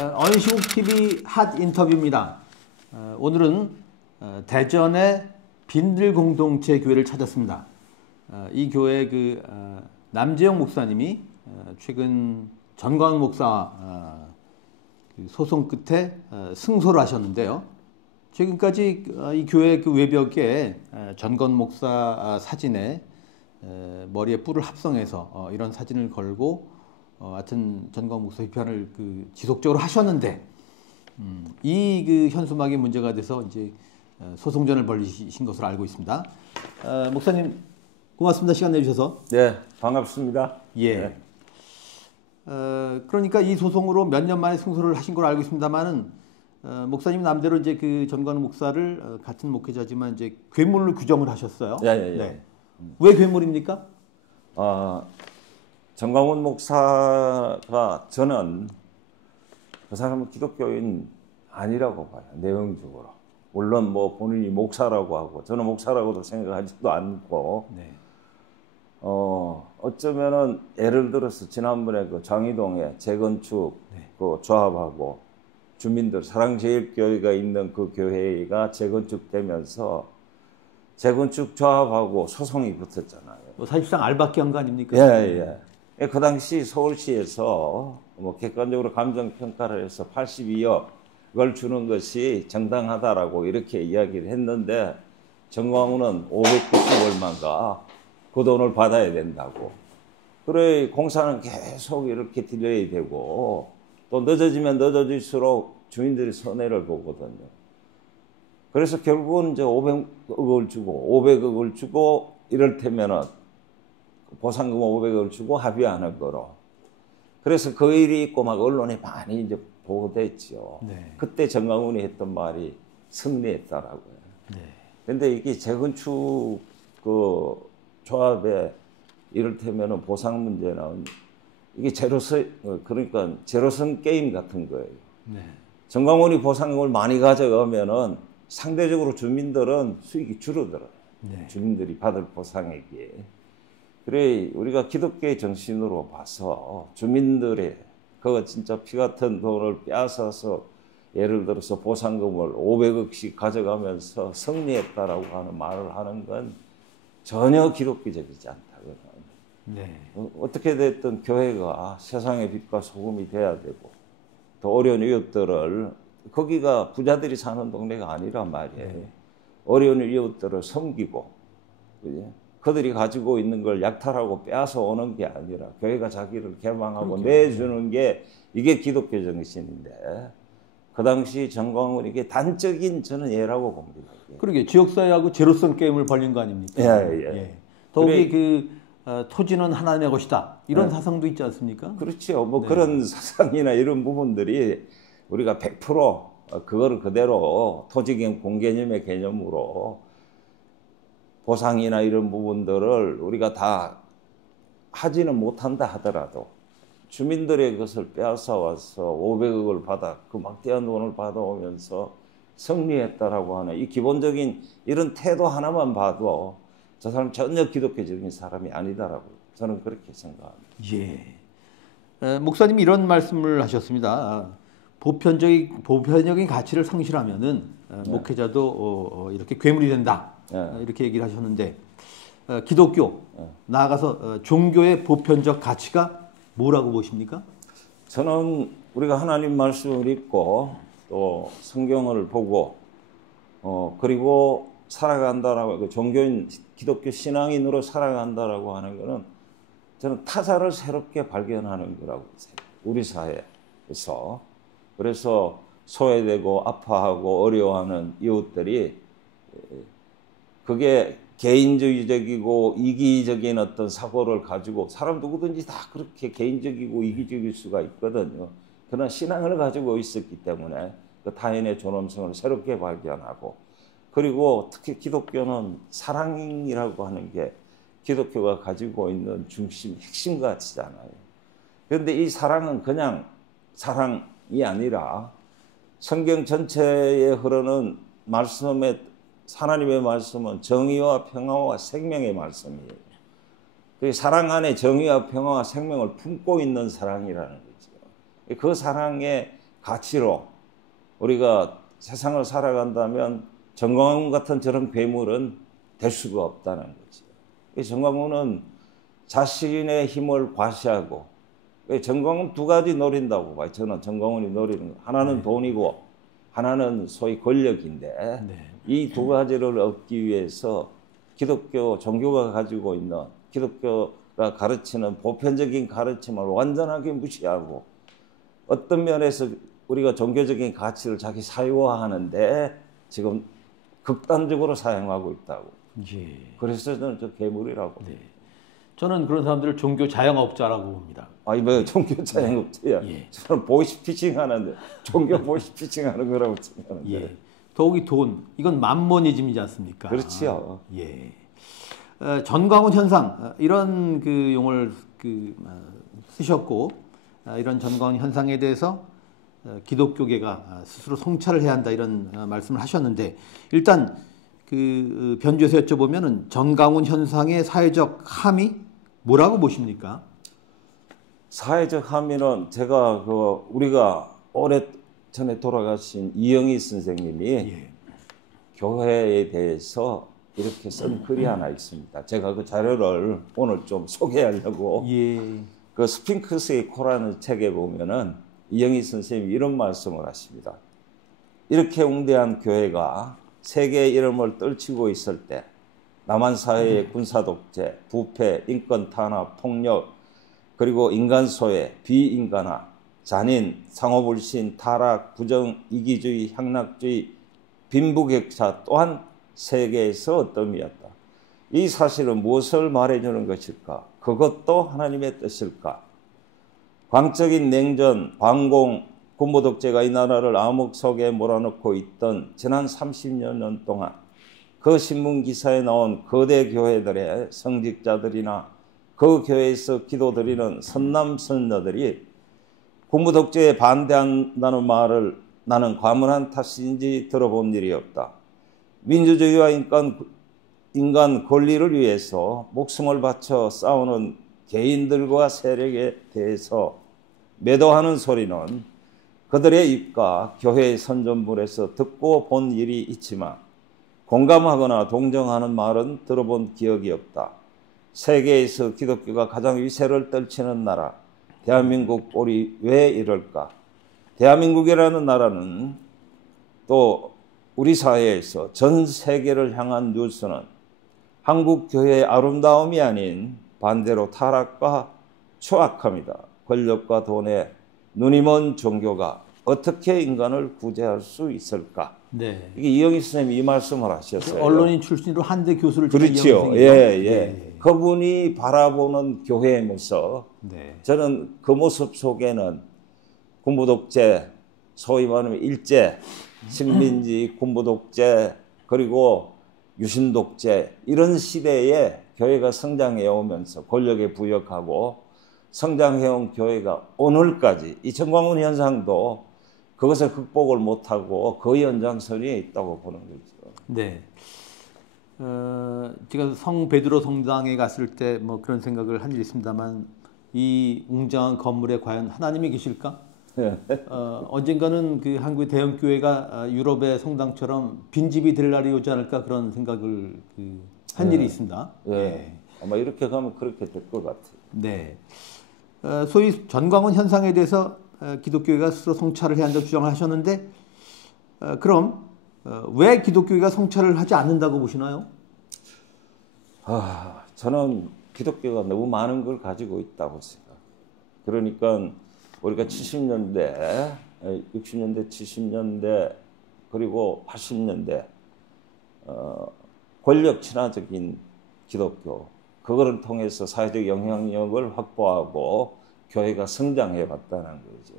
언시국 TV 핫 인터뷰입니다. 오늘은 대전의 빈들 공동체 교회를 찾았습니다. 이 교회 남재영 목사님이 최근 전광훈 목사 소송 끝에 승소를 하셨는데요. 최근까지 이 교회 외벽에 전광훈 목사 사진에 머리에 뿔을 합성해서 이런 사진을 걸고 하여튼 전광훈 목사 비판을 지속적으로 하셨는데 이 현수막이 문제가 돼서 이제 소송전을 벌이신 것으로 알고 있습니다. 목사님 고맙습니다. 시간 내주셔서. 네, 반갑습니다. 예. 네. 그러니까 이 소송으로 몇 년 만에 승소를 하신 걸로 알고 있습니다만은 목사님 남대로 이제 전광훈 목사를 같은 목회자지만 이제 괴물로 규정을 하셨어요. 예, 예, 예. 네. 왜 괴물입니까? 전광훈 목사가 저는 그 사람은 기독교인 아니라고 봐요. 내용적으로. 물론 뭐 본인이 목사라고 하고 저는 목사라고도 생각하지도 않고 네. 어쩌면은 예를 들어서 지난번에 장이동에 재건축 네. 조합하고 주민들 사랑제일교회가 있는 그 교회가 재건축되면서 재건축 조합하고 소송이 붙었잖아요. 사실상 알박기 한 거 아닙니까? 예, 예. 그 당시 서울시에서 객관적으로 감정평가를 해서 82억을 주는 것이 정당하다라고 이렇게 이야기를 했는데 전광훈은 590 얼마인가 그 돈을 받아야 된다고. 그래 공사는 계속 이렇게 딜레이 되고 또 늦어지면 늦어질수록 주민들이 손해를 보거든요. 그래서 결국은 이제 500억을 주고 이럴테면은 보상금 500억을 주고 합의하는 거로. 그래서 그 일이 있고 막 언론에 많이 이제 보도됐죠. 네. 그때 전광훈이 했던 말이 승리했다라고요. 네. 근데 이게 재건축 조합에 이를테면은 보상 문제는 이게 그러니까 제로섬 게임 같은 거예요. 네. 전광훈이 보상금을 많이 가져가면은 상대적으로 주민들은 수익이 줄어들어요. 네. 주민들이 받을 보상액이. 그래 우리가 기독교의 정신으로 봐서 주민들의 진짜 피 같은 돈을 빼앗아서 예를 들어서 보상금을 500억씩 가져가면서 승리했다라고 하는 말을 하는 건 전혀 기독교적이지 않다고요. 네. 어떻게 됐든 교회가 세상의 빛과 소금이 돼야 되고 더 어려운 이웃들을 거기가 부자들이 사는 동네가 아니란 말이에요. 네. 어려운 이웃들을 섬기고 그지? 그들이 가지고 있는 걸 약탈하고 빼앗아 오는 게 아니라 교회가 자기를 개방하고 내주는 게 이게 기독교 정신인데 그 당시 전광훈에게 단적인 저는 예라고 봅니다. 그러게 지역사회하고 제로섬 게임을 벌린 거 아닙니까? 예, 예. 예. 더욱이 토지는 하나님의 것이다. 이런 사상도 있지 않습니까? 그렇죠. 뭐 네. 그런 사상이나 이런 부분들이 우리가 100% 그거를 그대로 토지개념 공개념의 개념으로 보상이나 이런 부분들을 우리가 다 하지는 못한다 하더라도 주민들의 것을 빼앗아 와서 500억을 받아 그 막대한 돈을 받아오면서 승리했다라고 하는 이 기본적인 이런 태도 하나만 봐도 저 사람 전혀 기독교적인 사람이 아니다라고 저는 그렇게 생각합니다. 예. 목사님이 이런 말씀을 하셨습니다. 보편적인 가치를 상실하면은 목회자도 이렇게 괴물이 된다. 이렇게 얘기를 하셨는데 기독교 나아가서 종교의 보편적 가치가 뭐라고 보십니까? 저는 우리가 하나님 말씀을 읽고 또 성경을 보고 그리고 살아간다라고 종교인 기독교 신앙인으로 살아간다라고 하는 것은 저는 타자를 새롭게 발견하는 거라고 생각해요. 우리 사회에서. 그래서 소외되고 아파하고 어려워하는 이웃들이 그게 개인주의적이고 이기적인 어떤 사고를 가지고 사람 누구든지 다 그렇게 개인적이고 이기적일 수가 있거든요. 그러나 신앙을 가지고 있었기 때문에 그 타인의 존엄성을 새롭게 발견하고 그리고 특히 기독교는 사랑이라고 하는 게 기독교가 가지고 있는 핵심 가치잖아요. 그런데 이 사랑은 그냥 사랑이 아니라 성경 전체에 흐르는 하나님의 말씀은 정의와 평화와 생명의 말씀이에요. 그 사랑 안에 정의와 평화와 생명을 품고 있는 사랑이라는 거죠. 그 사랑의 가치로 우리가 세상을 살아간다면 정광훈 같은 저런 괴물은 될 수가 없다는 거죠. 정광훈은 자신의 힘을 과시하고, 정광훈 두 가지 노린다고 봐요. 저는 정광훈이 노리는 거. 하나는 돈이고 하나는 소위 권력인데 이 두 가지를 얻기 위해서 기독교 종교가 가지고 있는, 기독교가 가르치는 보편적인 가르침을 완전하게 무시하고 어떤 면에서 우리가 종교적인 가치를 자기 사유화하는데 지금 극단적으로 사용하고 있다고. 예. 그래서 저는 저 괴물이라고. 네. 저는 그런 사람들을 종교 자영업자라고 봅니다. 아니 뭐 종교 자영업자야. 예. 저는 보이스피싱 하는데 종교 보이스피싱 하는 거라고 생각하는데. 예. 더욱이 돈, 이건 만모니즘이지 않습니까? 그렇지요. 예. 전광훈 현상, 이런 그 용어를 쓰셨고, 이런 전광훈 현상에 대해서 기독교계가 스스로 성찰을 해야 한다, 이런 말씀을 하셨는데, 일단 그 변주에서 여쭤보면은 전광훈 현상의 사회적 함의 뭐라고 보십니까? 사회적 함의는 제가 우리가 오래전에 돌아가신 이영희 선생님이 교회에 대해서 이렇게 쓴 글이 하나 있습니다. 제가 그 자료를 오늘 좀 소개하려고. 그 스핑크스의 코라는 책에 보면은 이영희 선생님이 이런 말씀을 하십니다. 이렇게 웅대한 교회가 세계의 이름을 떨치고 있을 때 남한 사회의 군사독재, 부패, 인권 탄압, 폭력, 그리고 인간소외, 비인간화, 잔인, 상호불신, 타락, 부정, 이기주의, 향락주의, 빈부격차 또한 세계에서 어떠미였다. 이 사실은 무엇을 말해주는 것일까? 그것도 하나님의 뜻일까? 광적인 냉전, 반공, 군부독재가 이 나라를 암흑 속에 몰아넣고 있던 지난 30여 년 동안 그 신문기사에 나온 거대 교회들의 성직자들이나 그 교회에서 기도드리는 선남선녀들이 군부독재에 반대한다는 말을 나는 과문한 탓인지 들어본 일이 없다. 민주주의와 인간 권리를 위해서 목숨을 바쳐 싸우는 개인들과 세력에 대해서 매도하는 소리는 그들의 입과 교회의 선전물에서 듣고 본 일이 있지만 공감하거나 동정하는 말은 들어본 기억이 없다. 세계에서 기독교가 가장 위세를 떨치는 나라, 대한민국 꼴이 왜 이럴까? 대한민국이라는 나라는 또 우리 사회에서 전 세계를 향한 뉴스는 한국 교회의 아름다움이 아닌 반대로 타락과 추악합니다. 권력과 돈에 눈이 먼 종교가 어떻게 인간을 구제할 수 있을까? 네. 이게 이영희 선생님이 이 말씀을 하셨어요. 언론인 출신으로 한대 교수를 그렇죠. 예. 그분이 바라보는 교회의 모습. 저는 그 모습 속에는 군부독재, 소위 말하면 일제, 식민지, 군부독재, 그리고 유신독재 이런 시대에 교회가 성장해 오면서 권력에 부역하고 성장해온 교회가 오늘까지 이 전광훈 현상도 그것을 극복을 못하고 그 연장선에 있다고 보는 거죠. 네. 제가 성 베드로 성당에 갔을 때 뭐 그런 생각을 한 일이 있습니다만 이 웅장한 건물에 과연 하나님이 계실까? 언젠가는 그 한국의 대형 교회가 유럽의 성당처럼 빈집이 될 날이 오지 않을까 그런 생각을 한 일이 있습니다. 아마 이렇게 가면 그렇게 될 것 같아요. 네. 소위 전광훈 현상에 대해서 기독교회가 스스로 성찰을 해야 한다고 주장을 하셨는데 그럼 왜 기독교회가 성찰을 하지 않는다고 보시나요? 저는 기독교가 너무 많은 걸 가지고 있다고 생각해요. 그러니까 우리가 70년대, 60년대, 70년대 그리고 80년대 권력 친화적인 기독교 그거를 통해서 사회적 영향력을 확보하고 교회가 성장해 왔다는 거죠.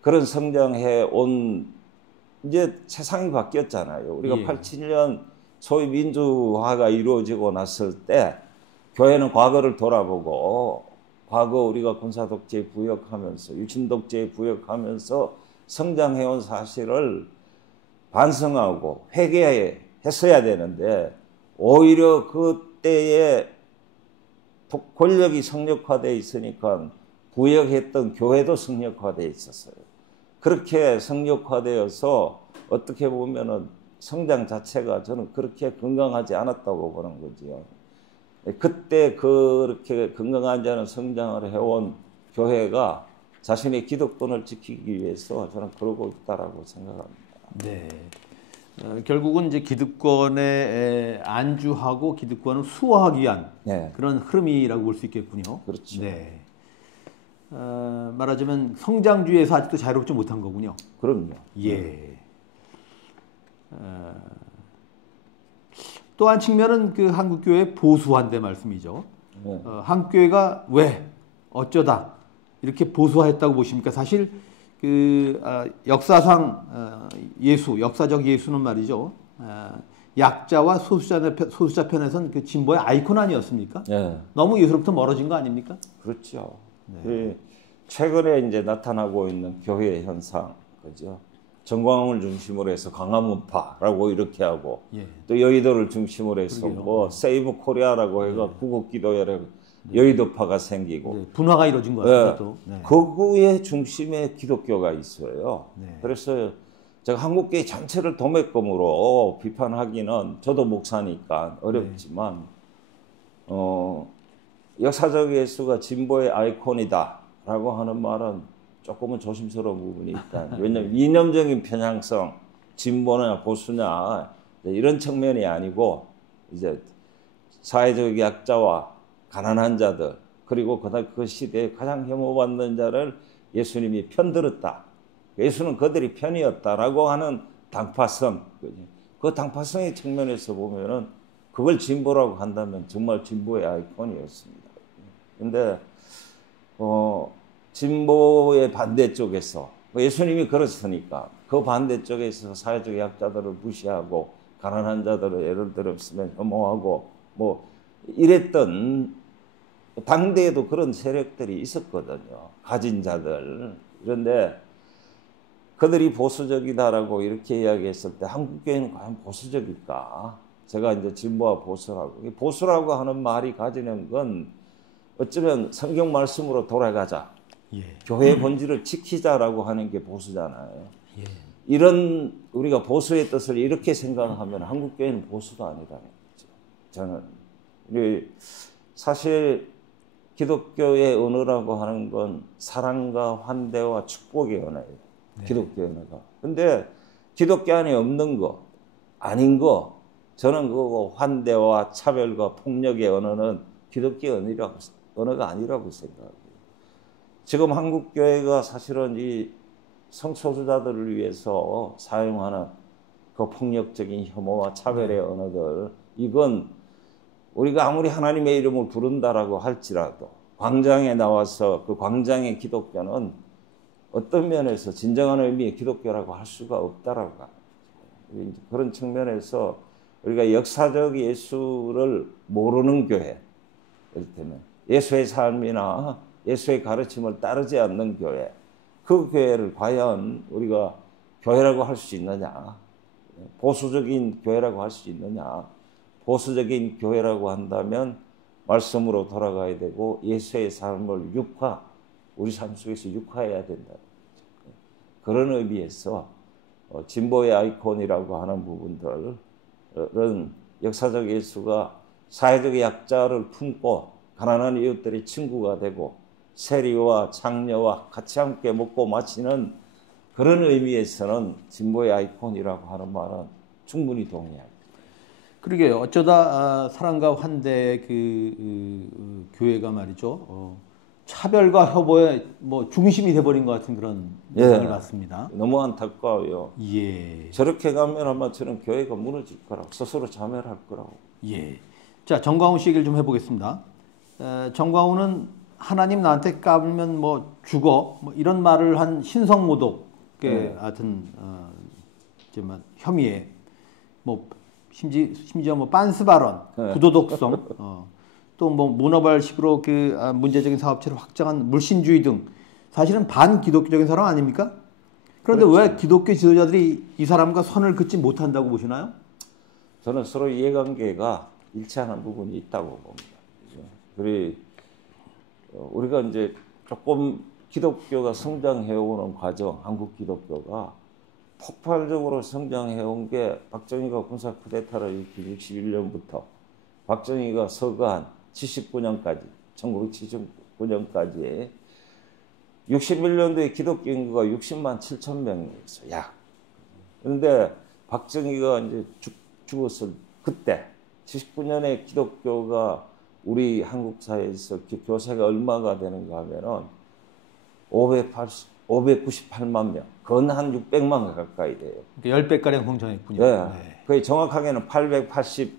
그런 성장해 온 이제 세상이 바뀌었잖아요. 우리가 87년 소위 민주화가 이루어지고 났을 때 교회는 과거를 돌아보고 과거 우리가 군사독재에 부역하면서 유신독재에 부역하면서 성장해온 사실을 반성하고 회개했어야 되는데 오히려 그때에 권력이 성역화되어 있으니까 부역했던 교회도 성역화되어 있었어요. 그렇게 성역화되어서 어떻게 보면은 성장 자체가 저는 그렇게 건강하지 않았다고 보는 거지요. 그때 그렇게 건강하지 않은 성장을 해온 교회가 자신의 기득권을 지키기 위해서 저는 그러고 있다라고 생각합니다. 네. 결국은 이제 기득권에 안주하고 기득권을 수호하기 위한 네. 그런 흐름이라고 볼 수 있겠군요. 그렇죠. 네. 말하자면 성장주의에서 아직도 자유롭지 못한 거군요. 그럼요. 예. 또 한 측면은 그 한국교회 보수한대 말씀이죠. 네. 한국교회가 왜 어쩌다 이렇게 보수화했다고 보십니까? 사실 그 역사상 역사적 예수는 말이죠. 약자와 소수자 편에선 그 진보의 아이콘 아니었습니까? 네. 너무 예수로부터 멀어진 거 아닙니까? 그렇죠. 네. 최근에 이제 나타나고 있는 교회 현상, 그죠? 정광훈을 중심으로 해서 강화문파라고 이렇게 하고, 예. 또 여의도를 중심으로 해서 그러게요. 뭐 세이브 코리아라고 해가 구국기도회라고 여의도파가 생기고 네. 분화가 이루어진 것 같습니다. 또. 네. 거구의 중심에 기독교가 있어요. 네. 그래서 제가 한국교회 전체를 도매금으로 비판하기는 저도 목사니까 어렵지만 역사적 예수가 진보의 아이콘이다라고 하는 말은 조금은 조심스러운 부분이 있다. 왜냐하면 이념적인 편향성, 진보냐 보수냐 이런 측면이 아니고 이제 사회적 약자와 가난한 자들 그리고 그 시대에 가장 혐오받는 자를 예수님이 편들었다. 예수는 그들이 편이었다라고 하는 당파성. 그 당파성의 측면에서 보면은 그걸 진보라고 한다면 정말 진보의 아이콘이었습니다. 근데 진보의 반대쪽에서 예수님이 그렇으니까 그 반대쪽에서 사회적 약자들을 무시하고 가난한 자들을 예를 들었으면 혐오하고 뭐 이랬던 당대에도 그런 세력들이 있었거든요. 가진 자들. 그런데 그들이 보수적이다라고 이렇게 이야기했을 때 한국교회는 과연 보수적일까? 제가 이제 진보와 보수라고. 보수라고 하는 말이 가지는 건 어쩌면 성경 말씀으로 돌아가자. 예. 교회의 본질을 지키자라고 하는 게 보수잖아요. 예. 이런 우리가 보수의 뜻을 이렇게 생각하면 한국교회는 보수가 아니라는 거죠. 저는 사실 기독교의 언어라고 하는 건 사랑과 환대와 축복의 언어예요. 네. 기독교 언어가. 근데 기독교 안에 없는 거, 아닌 거, 저는 그 환대와 차별과 폭력의 언어는 기독교 언어가 아니라고 생각해요. 지금 한국교회가 사실은 이 성소수자들을 위해서 사용하는 그 폭력적인 혐오와 차별의 언어들, 이건 우리가 아무리 하나님의 이름을 부른다라고 할지라도 광장에 나와서 그 광장의 기독교는 어떤 면에서 진정한 의미의 기독교라고 할 수가 없다라고 합니다. 그런 측면에서 우리가 역사적 예수를 모르는 교회, 이를테면 예수의 삶이나 예수의 가르침을 따르지 않는 교회, 그 교회를 과연 우리가 교회라고 할 수 있느냐, 보수적인 교회라고 할 수 있느냐, 보수적인 교회라고 한다면 말씀으로 돌아가야 되고 예수의 삶을 우리 삶 속에서 육화해야 된다. 그런 의미에서 진보의 아이콘이라고 하는 부분들은 역사적 예수가 사회적 약자를 품고 가난한 이웃들의 친구가 되고 세리와 장녀와 같이 함께 먹고 마시는 그런 의미에서는 진보의 아이콘이라고 하는 말은 충분히 동의합니다. 그러게요. 어쩌다 사랑과 환대의 교회가 말이죠. 차별과 협오의 중심이 돼버린 것 같은 그런 느낌을 받습니다. 너무 안타까워요. 예. 저렇게 가면 아마 저는 교회가 무너질 거라고, 스스로 자멸할 거라고. 예. 자, 정광훈 씨 얘기를 좀 해보겠습니다. 정광훈은 하나님 나한테 까불면 죽어 이런 말을 한 신성모독의 하여튼 혐의에 심지어 빤스 발언, 부도덕성, 또 문어발식으로 문제적인 사업체를 확장한 물신주의 등 사실은 반기독교적인 사람 아닙니까? 그런데 그렇죠. 왜 기독교 지도자들이 이 사람과 선을 긋지 못한다고 보시나요? 저는 서로 이해관계가 일치하는 부분이 있다고 봅니다. 그리고 우리가 이제 조금 기독교가 성장해오는 과정, 한국 기독교가 폭발적으로 성장해온 게 박정희가 군사 쿠데타를 일으킨 61년부터 박정희가 서거한 79년까지, 1979년까지 61년도에 기독교 인구가 60만 7천 명이었어요. 약. 그런데 박정희가 이제 죽었을 그때 79년에 기독교가 우리 한국 사회에서 교세가 얼마가 되는가 하면은 598만 명, 건 한 600만 가까이 돼요. 그러니까 10배가량 성장했군요. 네. 네. 거의 정확하게는 884%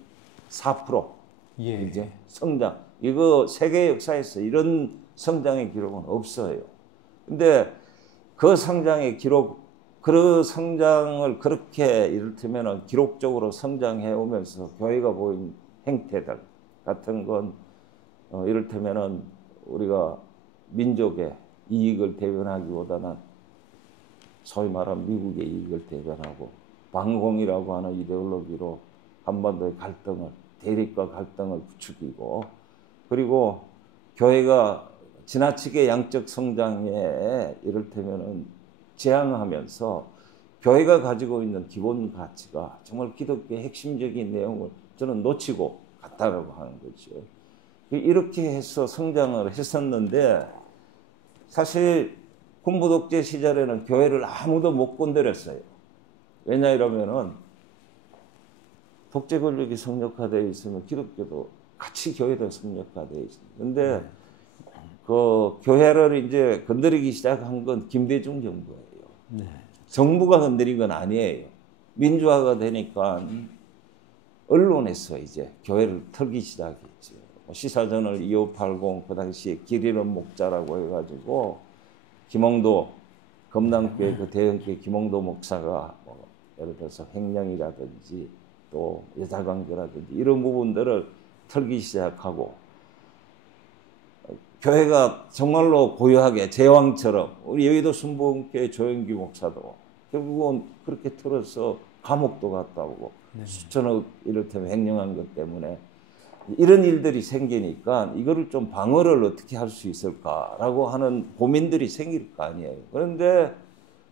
예. 이제 성장. 이거 세계 역사에서 이런 성장의 기록은 없어요. 근데 그 성장의 기록, 그 성장을 그렇게 이를테면 기록적으로 성장해 오면서 교회가 보인 행태들 같은 건 이를테면 우리가 민족의 이익을 대변하기보다는 소위 말하는 미국의 이익을 대변하고 반공이라고 하는 이데올로기로 한반도의 갈등을, 대립과 갈등을 부추기고, 그리고 교회가 지나치게 양적 성장에 이를테면은 지향하면서 교회가 가지고 있는 기본 가치가 정말 기독교의 핵심적인 내용을 저는 놓치고 갔다라고 하는 거죠. 이렇게 해서 성장을 했었는데, 사실 군부 독재 시절에는 교회를 아무도 못 건드렸어요. 왜냐 이러면은 독재 권력이 성역화되어 있으면 기독교도 같이 교회도 성역화되어 있습니다. 근데 그 교회를 이제 건드리기 시작한 건 김대중 정부예요. 네. 정부가 건드린 건 아니에요. 민주화가 되니까 언론에서 이제 교회를 털기 시작했죠. 시사저널 2580, 그 당시에 길 잃은 목자라고 해가지고 김홍도 검남교회 그 대형교회 김홍도 목사가 뭐 예를 들어서 횡령이라든지 또 여자관계라든지 이런 부분들을 털기 시작하고, 교회가 정말로 고요하게 제왕처럼, 우리 여의도 순복음교회 조영기 목사도 결국은 그렇게 털어서 감옥도 갔다 오고 수천억 이를테면 횡령한 것 때문에 이런 일들이 생기니까 이거를 좀 방어를 어떻게 할 수 있을까라고 하는 고민들이 생길 거 아니에요. 그런데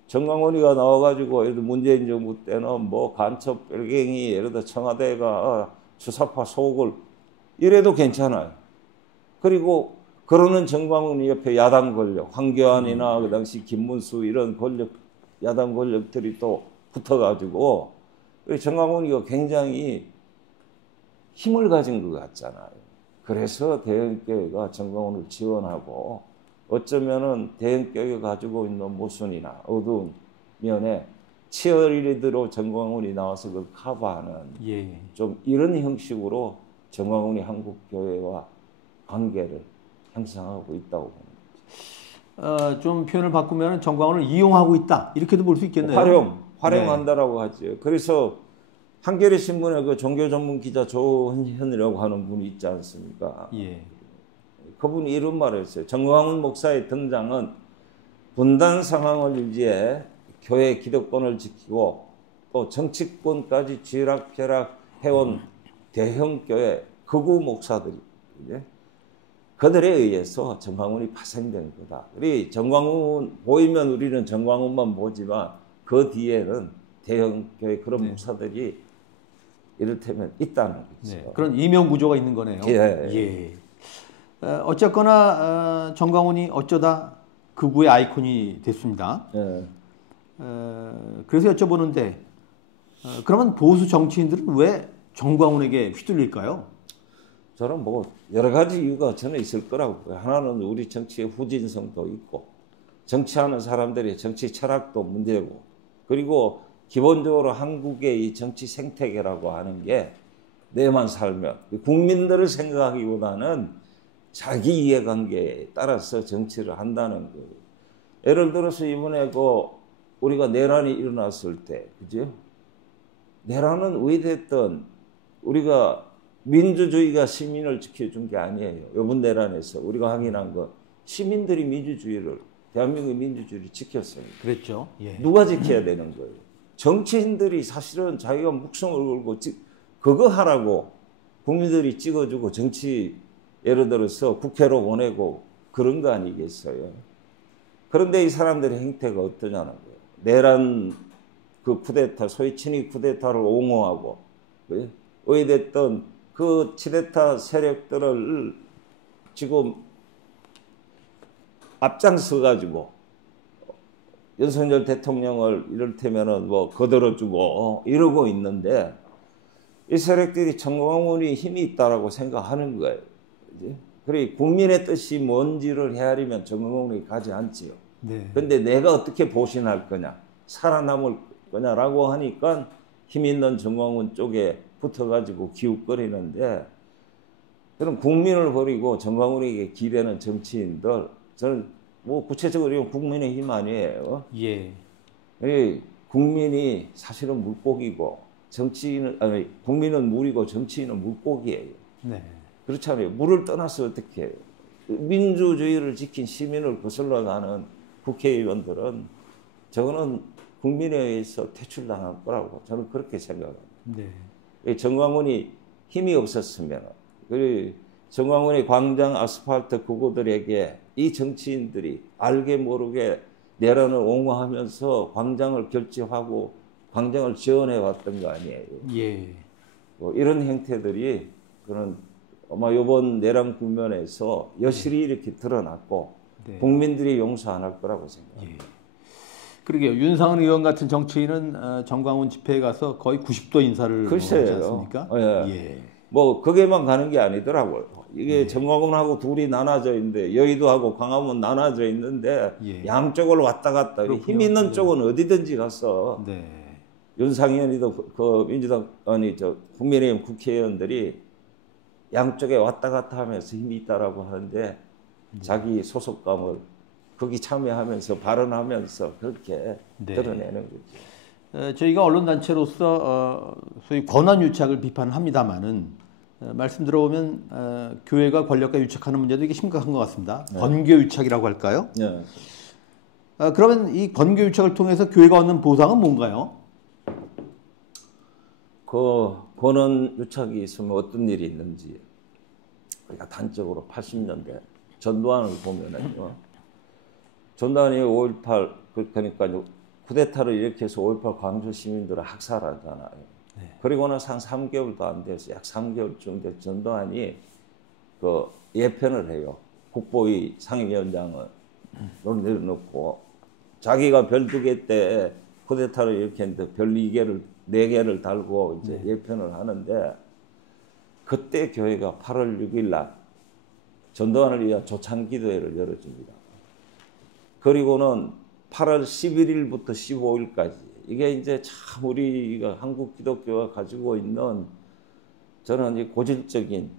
정광훈이가 나와가지고 예를 들어 문재인 정부 때는 뭐 간첩 별갱이, 예를 들어 청와대가 주사파 속을 이래도 괜찮아요. 그리고 그러는 정광훈 옆에 야당 권력, 황교안이나 그 당시 김문수 이런 권력, 야당 권력들이 또 붙어가지고 정광훈이가 굉장히 힘을 가진 것 같잖아요. 그래서 대형교회가 정광훈을 지원하고, 어쩌면은 대형교회가 가지고 있는 모순이나 어두운 면에 치어리더로 정광훈이 나와서 그걸 커버하는 좀 이런 형식으로 정광훈이 한국교회와 관계를 형성하고 있다고 봅니다. 좀 표현을 바꾸면 정광훈을 이용하고 있다, 이렇게도 볼 수 있겠네요. 활용한다라고 하죠. 그래서 한겨레 신문에 그 종교 전문 기자 조은현이라고 하는 분이 있지 않습니까? 예. 그분이 이런 말을 했어요. 정광훈 목사의 등장은 분단 상황을 유지해 교회 기득권을 지키고 또 정치권까지 쥐락펴락해온 대형교회 극우 목사들이 그들에 의해서 정광훈이 파생된 거다. 우리 정광훈 보이면 우리는 정광훈만 보지만 그 뒤에는 대형교회 그런 목사들이 이를테면 있다는 거죠. 네, 그런 이명 구조가 있는 거네요. 예. 어쨌거나 정광훈이 어쩌다 극우의 아이콘이 됐습니다. 예. 그래서 여쭤보는데, 그러면 보수 정치인들은 왜 정광훈에게 휘둘릴까요? 저는 뭐 여러 가지 이유가 저는 있을 거라고 봐요. 하나는 우리 정치의 후진성도 있고, 정치하는 사람들의 정치 철학도 문제고, 그리고 기본적으로 한국의 이 정치 생태계라고 하는 게 내만 살면 국민들을 생각하기보다는 자기 이해관계에 따라서 정치를 한다는 거예요. 예를 들어서 이번에 우리가 내란이 일어났을 때, 그죠? 내란은 왜 됐든 우리가 민주주의가 시민을 지켜준 게 아니에요. 이번 내란에서 우리가 확인한 건 시민들이 민주주의를, 대한민국의 민주주의를 지켰어요. 그랬죠. 예. 누가 지켜야 되는 거예요? 정치인들이 사실은 자기가 목숨을 걸고 그거 하라고 국민들이 찍어주고 정치 예를 들어서 국회로 보내고 그런 거 아니겠어요? 그런데 이 사람들의 행태가 어떠냐는 거예요. 내란 그 쿠데타, 소위 친위 쿠데타를 옹호하고 의됐던 그 치데타 세력들을 지금 앞장서 가지고 윤석열 대통령을 이를테면은 뭐 거들어주고 이러고 있는데 이 세력들이 정광훈이 힘이 있다라고 생각하는 거예요. 그래 국민의 뜻이 뭔지를 헤아리면 정광훈이 가지 않지요. 그런데 내가 어떻게 보신할 거냐, 살아남을 거냐라고 하니까 힘 있는 정광훈 쪽에 붙어가지고 기웃거리는데, 그럼 국민을 버리고 정광훈에게 기대는 정치인들, 저는 뭐 구체적으로 국민의힘 아니에요. 예. 국민이 사실은 물고기고 정치인은 아니 국민은 물이고 정치인은 물고기예요. 네. 그렇잖아요. 물을 떠나서 어떻게 해요? 민주주의를 지킨 시민을 거슬러가는 국회의원들은 저거는 국민에 의해서 퇴출당할 거라고 저는 그렇게 생각합니다. 네. 정광훈이 힘이 없었으면, 그리고 정광훈이 광장 아스팔트 구구들에게 이 정치인들이 알게 모르게 내란을 옹호하면서 광장을 결집하고 광장을 지원해 왔던 거 아니에요. 예. 뭐 이런 행태들이 그런 아마 이번 내란 국면에서 여실히 이렇게 드러났고 네. 국민들이 용서 안 할 거라고 생각합니다. 예. 그러게요. 윤상은 의원 같은 정치인은 정광훈 집회에 가서 거의 90도 인사를 하지 않습니까? 예. 예. 뭐 거기에만 가는 게 아니더라고요. 이게 예. 정광훈하고 둘이 나눠져 있는데 여의도하고 광화문 나눠져 있는데 예. 양쪽을 왔다 갔다 힘 있는 쪽은 어디든지 가서 네. 윤상현이도 그 민주당 아니 저 국민의힘 국회의원들이 양쪽에 왔다 갔다 하면서 힘이 있다라고 하는데 자기 소속감을 거기 참여하면서 발언하면서 그렇게 네. 드러내는 거죠. 저희가 언론단체로서 소위 권한유착을 비판합니다마는 말씀 들어보면 교회가 권력과 유착하는 문제도 이게 심각한 것 같습니다. 네. 권교유착이라고 할까요? 네. 그러면 이 권교유착을 통해서 교회가 얻는 보상은 뭔가요? 그 권한유착이 있으면 어떤 일이 있는지 우리가 단적으로 80년대 전두환을 보면은요. 전두환이 5.18 그러니까 쿠데타를 일으켜서 5.18 광주 시민들을 학살하잖아요. 네. 그리고 나서 한 3개월도 안 돼서 약 3개월쯤 돼서 전두환이 그 예편을 해요. 국보위 상임위원장을 내려놓고 자기가 별 2개 때 쿠데타를 일으켰는데 별 4개를 달고 이제 예편을 하는데 그때 교회가 8월 6일 날 전두환을 위한 조창기도회를 열어줍니다. 그리고는 8월 11일부터 15일까지 이게 이제 참 우리가 한국 기독교가 가지고 있는 저는 이 고질적인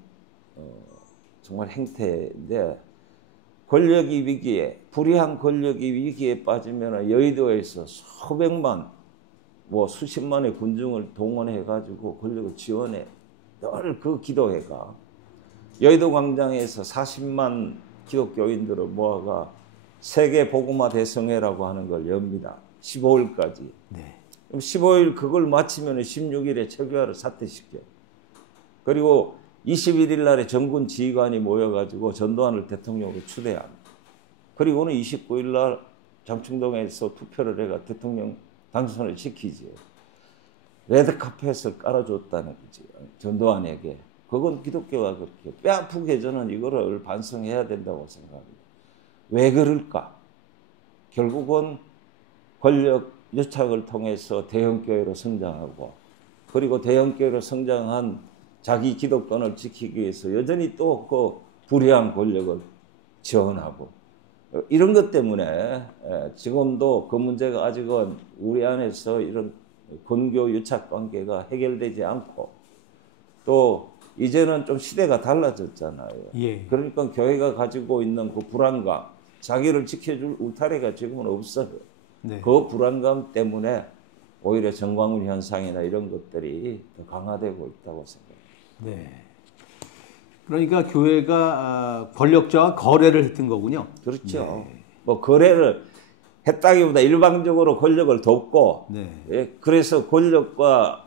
정말 행태인데 권력이 위기에 불의한 권력이 위기에 빠지면 여의도에서 수백만 뭐 수십만의 군중을 동원해 가지고 권력을 지원해 늘 그 기도회가 여의도 광장에서 40만 기독교인들을 모아가 세계 복음화 대성회라고 하는 걸 엽니다. 15일까지. 네. 그럼 15일 그걸 마치면 16일에 체계화를 사퇴시켜요. 그리고 21일 날에 정군 지휘관이 모여가지고 전두환을 대통령으로 추대합니다. 그리고는 29일 날 장충동에서 투표를 해가 대통령 당선을 시키지. 레드카펫을 깔아줬다는 거지. 전두환에게. 그건 기독교가 그렇게 뼈아프게 저는 이거를 반성해야 된다고 생각합니다. 왜 그럴까? 결국은 권력 유착을 통해서 대형교회로 성장하고 그리고 대형교회로 성장한 자기 기득권을 지키기 위해서 여전히 또 그 불의한 권력을 지원하고 이런 것 때문에 지금도 그 문제가 아직은 우리 안에서 이런 권교 유착 관계가 해결되지 않고 또 이제는 좀 시대가 달라졌잖아요. 예. 그러니까 교회가 가지고 있는 그 불안감, 자기를 지켜줄 울타리가 지금은 없어요. 네. 그 불안감 때문에 오히려 정광훈 현상이나 이런 것들이 더 강화되고 있다고 생각합니다. 네. 그러니까 교회가 권력자와 거래를 했던 거군요. 그렇죠. 네. 뭐 거래를 했다기보다 일방적으로 권력을 돕고 네. 예, 그래서 권력과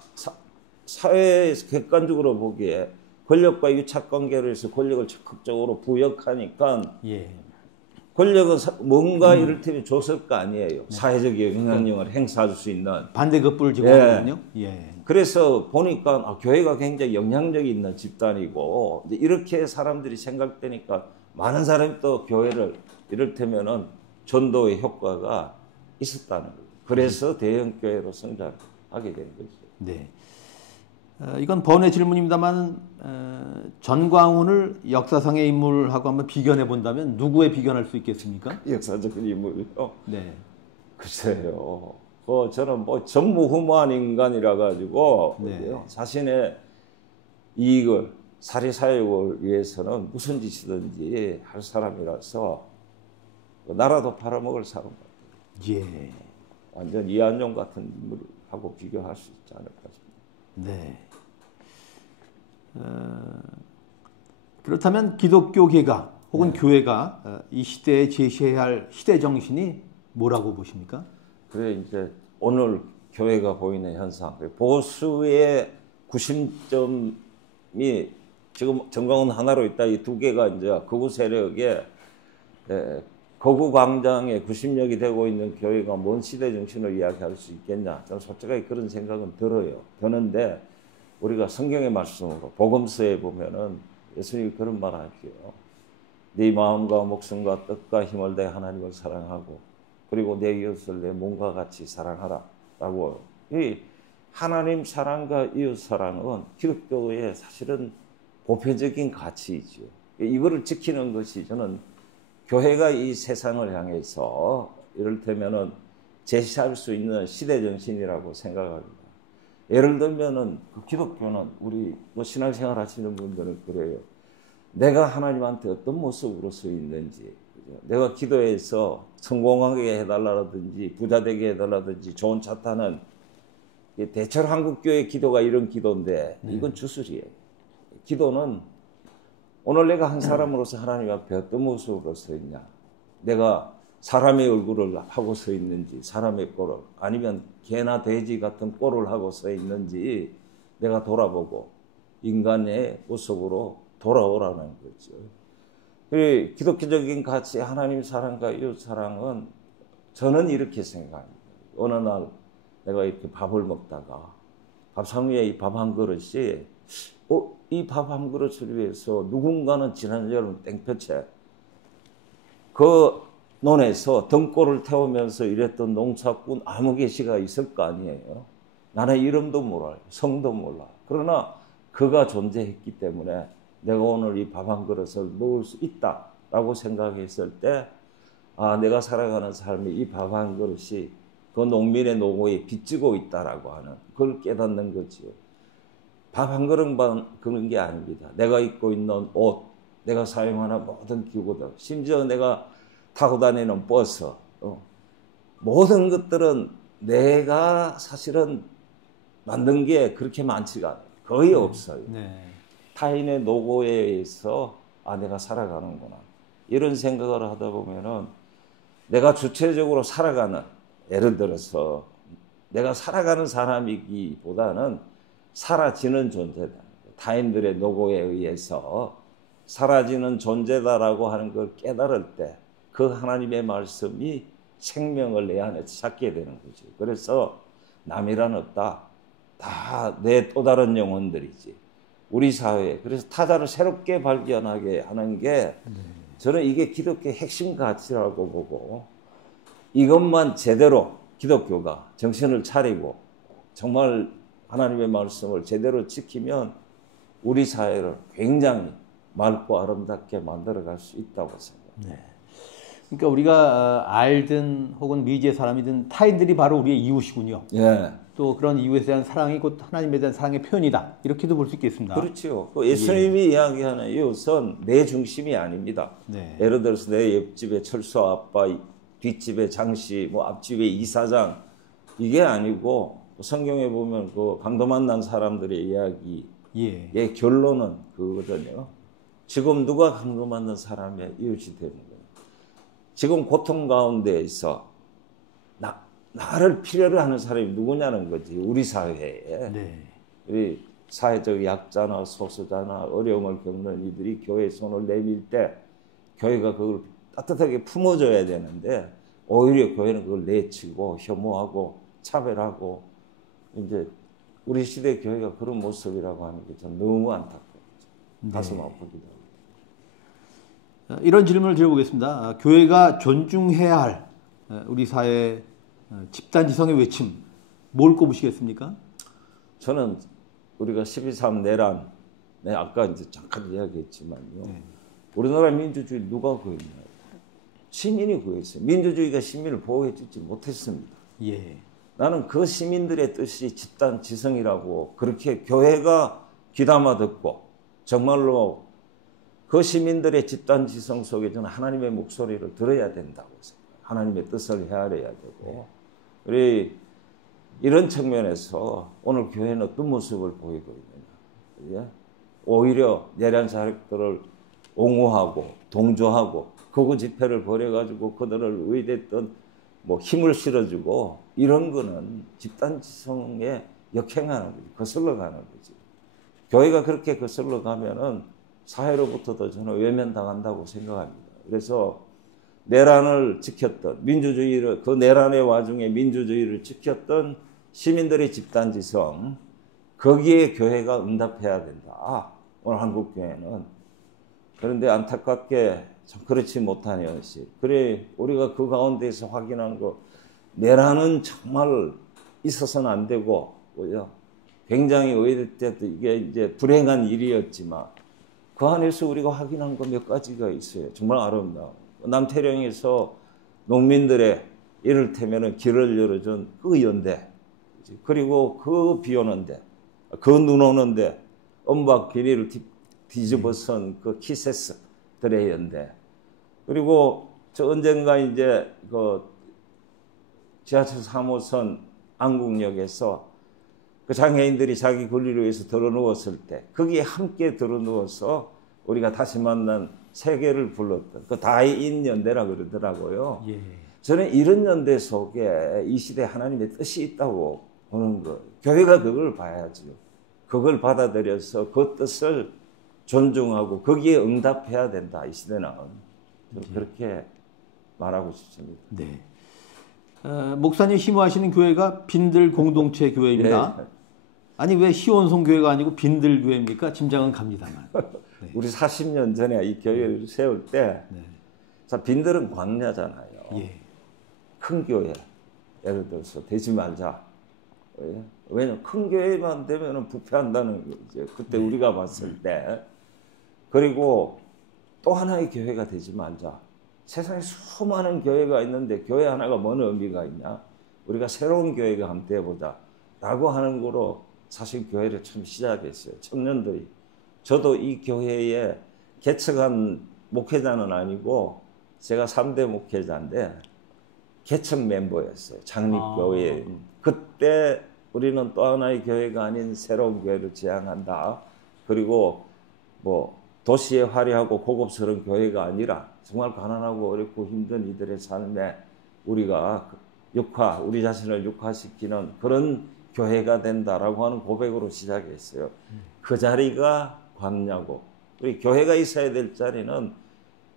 사회에서 객관적으로 보기에 권력과 유착관계로 해서 권력을 적극적으로 부역하니까 예. 권력은 뭔가 이를테면 줬을 거 아니에요. 사회적 영향력을 행사할 수 있는. 반대급부를 지고 하거든요. 예. 그래서 보니까 교회가 굉장히 영향력이 있는 집단이고 이제 이렇게 사람들이 생각되니까 많은 사람이 또 교회를 이를테면은 전도의 효과가 있었다는 거예요. 그래서 대형 교회로 성장하게 된 거죠. 네. 이건 번외 질문입니다만 전광훈을 역사상의 인물하고 한번 비견해 본다면 누구에 비견할 수 있겠습니까? 역사적인 인물이요. 네. 글쎄요. 저는 뭐 전무후무한 인간이라 가지고 네. 자신의 이익을 사리사욕을 위해서는 무슨 짓이든지 할 사람이라서 나라도 팔아먹을 사람 같아요. 예. 완전 이한용 같은 인물하고 비교할 수 있지 않을까 싶습니다. 네. 그렇다면 기독교계가 혹은 교회가 이 시대에 제시해야 할 시대 정신이 뭐라고 보십니까? 그래 이제 오늘 교회가 보이는 현상, 보수의 구심점이 지금 정광훈 하나로 있다. 이 두 개가 이제 극우 세력의 거구 광장의 구심력이 되고 있는 교회가 뭔 시대 정신을 이야기할 수 있겠냐? 저는 솔직하게 그런 생각은 들어요. 드는데 우리가 성경의 말씀으로 복음서에 보면은 예수님이 그런 말 하지요. 네 마음과 목숨과 뜻과 힘을 다해 하나님을 사랑하고 그리고 내 이웃을 내 몸과 같이 사랑하라 라고. 이 하나님 사랑과 이웃 사랑은 기독교의 사실은 보편적인 가치이죠. 이거를 지키는 것이 저는 교회가 이 세상을 향해서 이를테면은 제시할 수 있는 시대 정신이라고 생각합니다. 예를 들면은 기독교는 우리 신앙생활 하시는 분들은 그래요. 내가 하나님한테 어떤 모습으로 서 있는지, 내가 기도해서 성공하게 해달라든지 부자 되게 해달라든지 좋은 차 타는 대체로 한국교회 기도가 이런 기도인데 이건 주술이에요. 기도는 오늘 내가 한 사람으로서 하나님 앞에 어떤 모습으로 서 있냐, 내가 사람의 얼굴을 하고 서 있는지 사람의 꼴을, 아니면 개나 돼지 같은 꼴을 하고 서 있는지 내가 돌아보고 인간의 모습으로 돌아오라는 거죠. 기독교적인 가치 하나님 사랑과 이웃 사랑은 저는 이렇게 생각합니다. 어느 날 내가 이렇게 밥을 먹다가 밥상 위에 이 밥 한 그릇이 이 밥 한 그릇을 위해서 누군가는 지난 여름 땡볕에 그 논에서 등골을 태우면서 일했던 농사꾼 아무개 씨가 있을 거 아니에요. 나는 이름도 몰라요. 성도 몰라. 그러나 그가 존재했기 때문에 내가 오늘 이 밥 한 그릇을 먹을 수 있다라고 생각했을 때, 내가 살아가는 삶이 이 밥 한 그릇이 그 농민의 노고에 빚지고 있다라고 하는 그걸 깨닫는 거지요. 밥 한 그릇만 그런 게 아닙니다. 내가 입고 있는 옷, 내가 사용하는 모든 기구들, 심지어 내가 타고 다니는 버스, 모든 것들은 내가 사실은 만든 게 그렇게 많지가 않아요. 거의 없어요. 네. 타인의 노고에 의해서 내가 살아가는구나. 이런 생각을 하다 보면은 내가 주체적으로 살아가는, 예를 들어서 내가 살아가는 사람이기보다는 사라지는 존재다. 타인들의 노고에 의해서 사라지는 존재다라고 하는 걸 깨달을 때 그 하나님의 말씀이 생명을 내 안에 찾게 되는 거죠. 그래서 남이란 없다. 다 내 또 다른 영혼들이지. 우리 사회에. 그래서 타자를 새롭게 발견하게 하는 게 저는 이게 기독교의 핵심 가치라고 보고, 이것만 제대로 기독교가 정신을 차리고 정말 하나님의 말씀을 제대로 지키면 우리 사회를 굉장히 맑고 아름답게 만들어갈 수 있다고 생각합니다. 네. 그러니까 우리가 알든 혹은 미지의 사람이든 타인들이 바로 우리의 이웃이군요. 예. 또 그런 이웃에 대한 사랑이 곧 하나님에 대한 사랑의 표현이다. 이렇게도 볼 수 있겠습니다. 그렇죠. 예수님이 이야기하는 이웃은 내 중심이 아닙니다. 네. 예를 들어서 내 옆집에 철수 아빠, 뒷집에 장씨, 앞집에 이사장, 이게 아니고 성경에 보면 그 강도 만난 사람들의 이야기의 결론은 그거거든요. 지금 누가 강도 만난 사람의 이웃이 되는 거예요. 지금 고통 가운데에서 나를 필요로 하는 사람이 누구냐는 거지. 우리 사회에. 네. 우리 사회적 약자나 소수자나 어려움을 겪는 이들이 교회에 손을 내밀 때 교회가 그걸 따뜻하게 품어줘야 되는데 오히려 교회는 그걸 내치고 혐오하고 차별하고 이제 우리 시대 교회가 그런 모습이라고 하는 게 전 너무 안타까워요. 가슴 아프기도 하고. 이런 질문을 드려보겠습니다. 교회가 존중해야 할 우리 사회 집단 지성의 외침 뭘 꼽으시겠습니까? 저는 우리가 12.3 내란, 아까 이제 잠깐 이야기했지만요. 우리나라 민주주의 누가 구했나요? 시민이 구했어요. 민주주의가 시민을 보호해주지 못했습니다. 예. 나는 그 시민들의 뜻이 집단 지성이라고 그렇게 교회가 귀담아 듣고 정말로 그 시민들의 집단 지성 속에 저는 하나님의 목소리를 들어야 된다고 생각해요. 하나님의 뜻을 헤아려야 되고 우리 이런 측면에서 오늘 교회는 어떤 모습을 보이고 있느냐. 오히려 내란 자력들을 옹호하고 동조하고 거구 집회를 벌여가지고 그들을 의대했던 뭐 힘을 실어주고 이런 거는 집단지성에 역행하는 거지. 거슬러 가는 거지. 교회가 그렇게 거슬러 가면은 사회로부터도 저는 외면당한다고 생각합니다. 그래서 내란을 지켰던 민주주의를 그 내란의 와중에 민주주의를 지켰던 시민들의 집단지성 거기에 교회가 응답해야 된다. 오늘 한국 교회는. 그런데 안타깝게 참 그렇지 못한 현실. 그래 우리가 그 가운데에서 확인한 거 내란은 정말 있어서는 안 되고 굉장히 의외 때도 이게 이제 불행한 일이었지만 그 안에서 우리가 확인한 거 몇 가지가 있어요. 정말 아름다워. 남태령에서 농민들의 이를테면은 길을 열어준 그 연대, 그리고 그 비 오는데, 그 눈 오는데 엄박 비닐을 뒤집어선 그 키세스들의 연대, 그리고 저 언젠가 이제 그 지하철 3호선 안국역에서 그 장애인들이 자기 권리를 위해서 들어누웠을 때 거기에 함께 들어누워서 우리가 다시 만난 세계를 불렀던 그 다이인 연대라 그러더라고요. 예. 저는 이런 연대 속에 이 시대에 하나님의 뜻이 있다고 보는 거. 교회가 그걸 봐야죠. 그걸 받아들여서 그 뜻을 존중하고 거기에 응답해야 된다. 이 시대는. 저는 그렇게 말하고 싶습니다. 네. 목사님 힘하시는 교회가 빈들 공동체 교회입니다. 네. 아니 왜 시온성 교회가 아니고 빈들 교회입니까? 짐작은 갑니다만. 네. 우리 40년 전에 이 교회를 세울 때 자, 빈들은 광야잖아요. 예. 큰 교회 예를 들어서 되지 말자. 왜냐면 큰 교회만 되면 부패한다는 거죠. 그때 우리가 봤을 때. 그리고 또 하나의 교회가 되지 말자. 세상에 수많은 교회가 있는데 교회 하나가 뭔 의미가 있냐. 우리가 새로운 교회가 함께 해보자 라고 하는 거로 사실 교회를 처음 시작했어요. 청년들이. 저도 이 교회에 개척한 목회자는 아니고 제가 3대 목회자인데 개척 멤버였어요. 장립교회. 그때 우리는 또 하나의 교회가 아닌 새로운 교회를 지향한다. 그리고 뭐 도시의 화려하고 고급스러운 교회가 아니라 정말 가난하고 어렵고 힘든 이들의 삶에 우리가 우리 자신을 육화시키는 그런 교회가 된다라고 하는 고백으로 시작했어요. 그 자리가 광야고 우리 교회가 있어야 될 자리는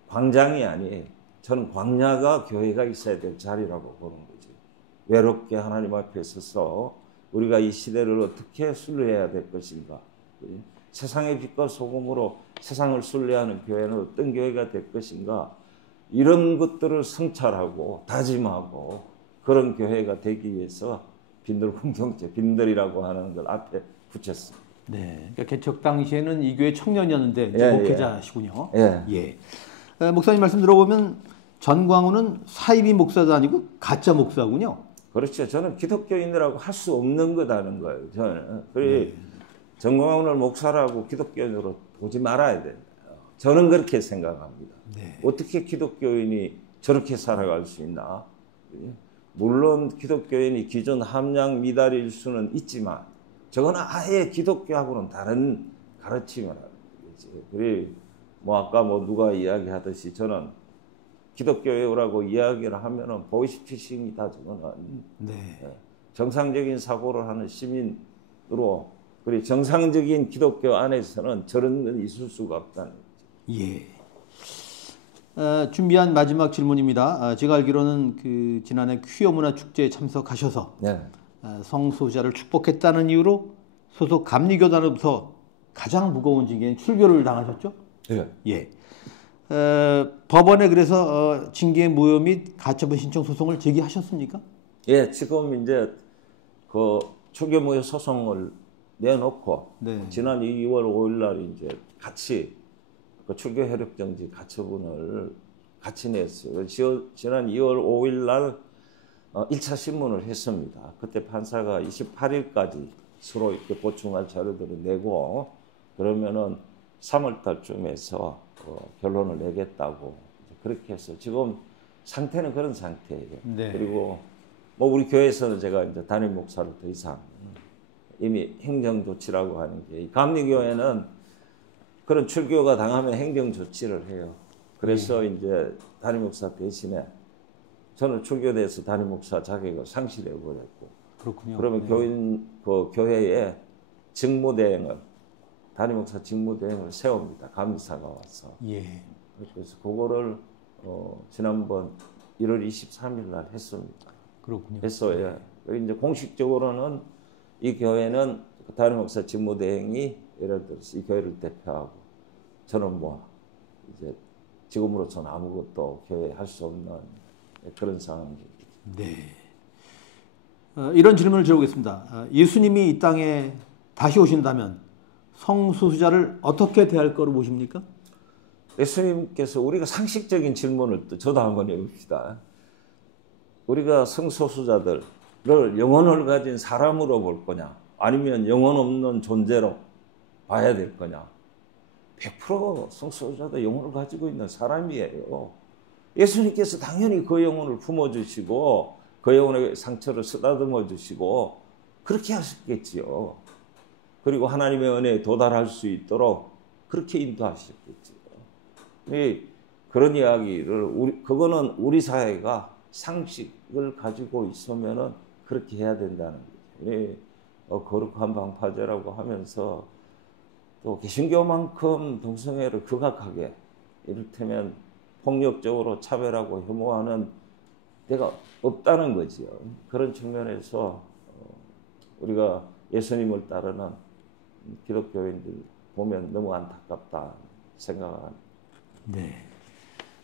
광장이 아니에요. 저는 광야가 교회가 있어야 될 자리라고 보는 거죠. 외롭게 하나님 앞에 서서 우리가 이 시대를 어떻게 순례해야 될 것인가. 세상의 빛과 소금으로 세상을 순례하는 교회는 어떤 교회가 될 것인가. 이런 것들을 성찰하고 다짐하고 그런 교회가 되기 위해서 빈들 공동체, 빈들이라고 하는 걸 앞에 붙였습니다. 네, 그러니까 개척 당시에는 이 교회 청년이었는데 예, 목회자시군요. 예. 예. 목사님 말씀 들어보면 전광훈은 사이비 목사도 아니고 가짜 목사군요. 그렇죠. 저는 기독교인이라고 할 수 없는 거다는 거예요. 저는. 그래 전광훈을 목사라고 기독교인으로 보지 말아야 된다. 저는 그렇게 생각합니다. 네. 어떻게 기독교인이 저렇게 살아갈 수 있나? 물론 기독교인이 기존 함량 미달일 수는 있지만 저건 아예 기독교하고는 다른 가르침을 하는 거지. 그래 뭐 아까 뭐 누가 이야기하듯이 저는 기독교라고 이야기를 하면은 보이스피싱이다 저거는. 네. 정상적인 사고를 하는 시민으로 그리고 정상적인 기독교 안에서는 저런 건 있을 수가 없다는 거죠. 예. 준비한 마지막 질문입니다. 제가 알기로는 그 지난해 퀴어 문화 축제에 참석하셔서 네. 성소수자를 축복했다는 이유로 소속 감리교단으로부터 가장 무거운 징계인 출교를 당하셨죠? 네. 예. 법원에 그래서 징계 무효 및 가처분 신청 소송을 제기하셨습니까? 예, 지금 이제 그 출교 무효 소송을 내놓고 네. 지난 2월 5일 날 이제 같이 그 출교 효력 정지 가처분을 같이 냈어요. 지난 2월 5일 날 1차 신문을 했습니다. 그때 판사가 28일까지 서로 이렇게 보충할 자료들을 내고 그러면은 3월 달쯤에서 결론을 내겠다고 그렇게 해서 지금 상태는 그런 상태예요. 네. 그리고 뭐 우리 교회에서는 제가 이제 담임 목사를 더 이상 이미 행정 조치라고 하는 게 감리교회는 그런 출교가 당하면 행정 조치를 해요. 그래서 이제 담임 목사 대신에 저는 출교돼서 담임 목사 자격을 상실해 버렸고. 그렇군요. 그러면 네. 교회에 직무대행을 담임 목사 직무대행을 세웁니다. 감리사가 와서. 예. 그래서 그거를 지난번 1월 23일 날 했습니다. 그렇군요. 했어요. 네. 이제 공식적으로는 이 교회는 담임 목사 직무대행이 예를 들어서 이 교회를 대표하고 저는 뭐 이제 지금으로서는 아무것도 교회에 할 수 없는 그런 상황입니다. 네. 이런 질문을 드려보겠습니다. 예수님이 이 땅에 다시 오신다면 성소수자를 어떻게 대할 거로 보십니까? 예수님께서 우리가 상식적인 질문을 또 저도 한번 해봅시다. 우리가 성소수자들을 영혼을 가진 사람으로 볼 거냐 아니면 영혼 없는 존재로 봐야 될 거냐. 100% 성소수자도 영혼을 가지고 있는 사람이에요. 예수님께서 당연히 그 영혼을 품어주시고 그 영혼의 상처를 쓰다듬어 주시고 그렇게 하셨겠지요. 그리고 하나님의 은혜에 도달할 수 있도록 그렇게 인도하셨겠지요. 그런 이야기를 그거는 우리 사회가 상식을 가지고 있으면은 그렇게 해야 된다는 거죠. 거룩한 방파제라고 하면서 또 개신교만큼 동성애를 극악하게 이를테면 폭력적으로 차별하고 혐오하는 데가 없다는 거지요. 그런 측면에서 우리가 예수님을 따르는 기독교인들 보면 너무 안타깝다 생각합니다. 네.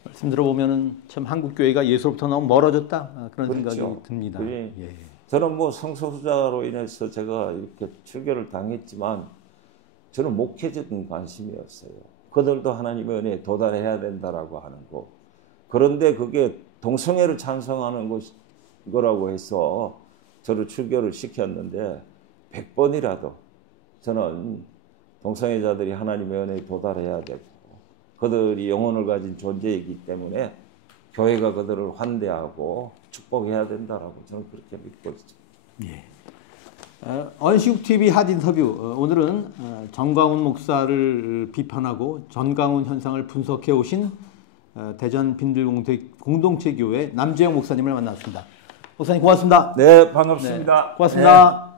말씀 들어보면은 참 한국 교회가 예수로부터 너무 멀어졌다 그런 그렇죠. 생각이 듭니다. 예. 저는 뭐 성소수자로 인해서 제가 이렇게 출교를 당했지만 저는 목회적인 관심이었어요. 그들도 하나님의 은혜에 도달해야 된다라고 하는 거. 그런데 그게 동성애를 찬성하는 거라고 해서 저를 출교를 시켰는데 100번이라도 저는 동성애자들이 하나님의 은혜에 도달해야 되고 그들이 영혼을 가진 존재이기 때문에 교회가 그들을 환대하고 축복해야 된다라고 저는 그렇게 믿고 있죠. 예. 언시국TV 핫 인터뷰 오늘은 정광훈 목사를 비판하고 전광훈 현상을 분석해 오신 대전 빈들공동체교회 남재영 목사님을 만났습니다. 목사님 고맙습니다. 네, 반갑습니다. 네, 고맙습니다. 네.